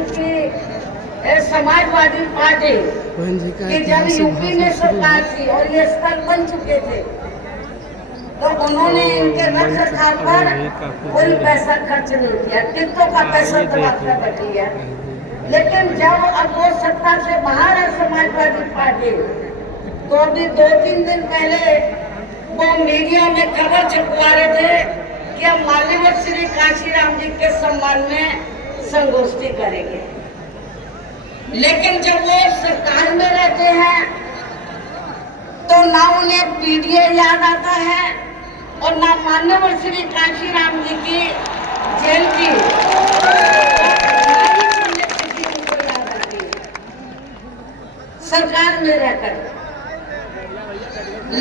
गांधी की समाजवादी पार्टी कि जब यूपी में सरकार थी और ये स्थल बन चुके थे तो उन्होंने इनके रख रखाव पर कोई पैसा खर्च नहीं किया, टिकटों का पैसा तबाह कर बैठी है। लेकिन जब अब वो सत्ता से बाहर है समाजवादी पार्टी, तो अभी 2-3 दिन पहले वो मीडिया में खबर छपवा रहे थे कि हम माल्यावती श्री कांशीराम जी के सम्मान में संगोष्ठी करेंगे। लेकिन जब वो सरकार में रहते हैं तो ना उन्हें पीडीए याद आता है और ना माल्यावती श्री कांशीराम जी की जयंती उनको याद आती है सरकार में रहकर।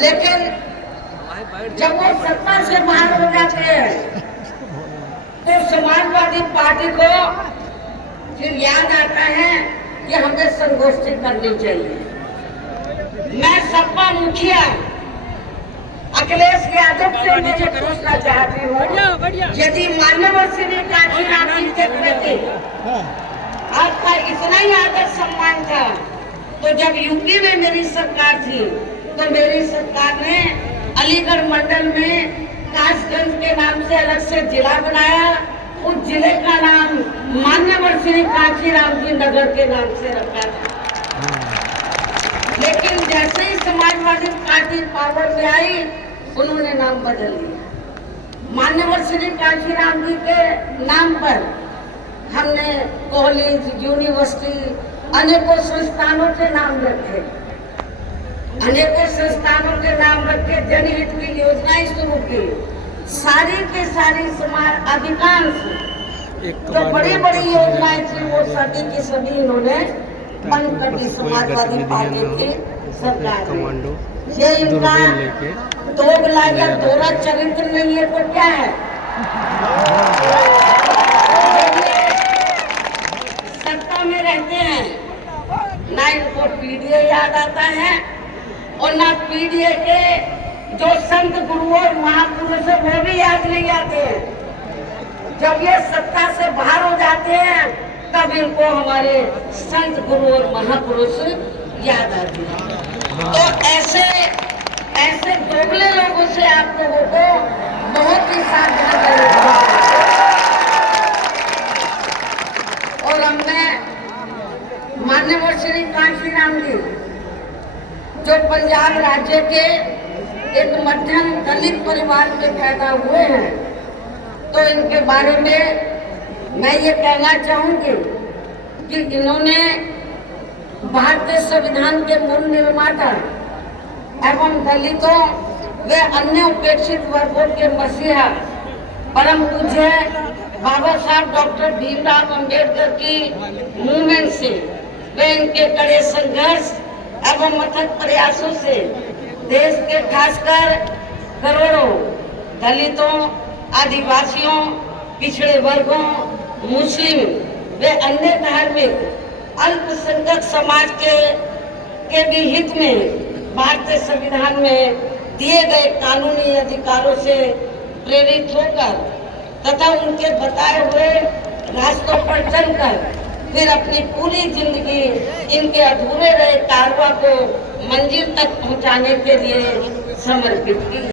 लेकिन जब वो सत्ता से बाहर हो जाते हैं तो समाजवादी पार्टी को फिर याद आता है कि हमें संगोष्ठी करनी चाहिए। मैं सपा मुखिया अखिलेश यादव से मुझे पूछना चाहती हूँ, यदि माल्यावती श्री कांशीराम जी के प्रति आपका इतना ही आदर सम्मान था तो जब यूपी में मेरी सरकार थी तो मेरी सरकार ने अलीगढ़ मंडल में कासगंज के नाम से अलग से जिला बनाया, उस जिले का नाम माल्यावती श्री कांशीराम जी नगर के नाम से रखा था। लेकिन जैसे ही समाजवादी पार्टी पावर में आई उन्होंने नाम बदल दिया। माल्यावती श्री कांशीराम जी के नाम पर हमने कॉलेज, यूनिवर्सिटी, अनेकों संस्थानों के नाम रखे, अनेकों संस्थानों के नाम रखे, जनहित की योजनाएं शुरू की। सारी के सारी समाज अधिकांश जो बड़ी बड़ी योजनाएं थी वो सभी की सभी इन्होंने बंद कर दी समाजवादी पार्टी की सरकार में। ये इनका दोगला या दोहरा चरित्र नहीं है तो क्या है? सत्ता में रहते हैं, ना इनको पीडीए याद आता है और ना पीडीए के जो संत गुरु और महापुरुष है वो भी याद नहीं आते हैं। जब ये सत्ता से बाहर हो जाते हैं तब इनको हमारे संत गुरु और महापुरुष याद आते हैं। तो ऐसे दोगले लोगों से आप लोगों को बहुत ही सावधान रहना है। और हमने माल्यावती श्री कांशीराम जी जो पंजाब राज्य के एक मध्यम दलित परिवार में पैदा हुए हैं, तो इनके बारे में मैं ये कहना चाहूंगी कि इन्होंने भारतीय संविधान के मूल निर्माता एवं दलितों व अन्य उपेक्षित वर्गों के मसीहा परम पूज्य बाबा साहब डॉक्टर भीमराव अंबेडकर की मूवमेंट से व इनके कड़े संघर्ष एवं अथक प्रयासों से देश के खासकर करोड़ों दलितों, आदिवासियों, पिछड़े वर्गों, मुस्लिम व अन्य धार्मिक अल्पसंख्यक समाज के भी हित में भारतीय संविधान में दिए गए कानूनी अधिकारों से प्रेरित होकर तथा उनके बताए हुए रास्तों पर चलकर फिर अपनी पूरी जिंदगी इनके अधूरे रहे कारवां को मंजिल तक पहुंचाने के लिए समर्पित की।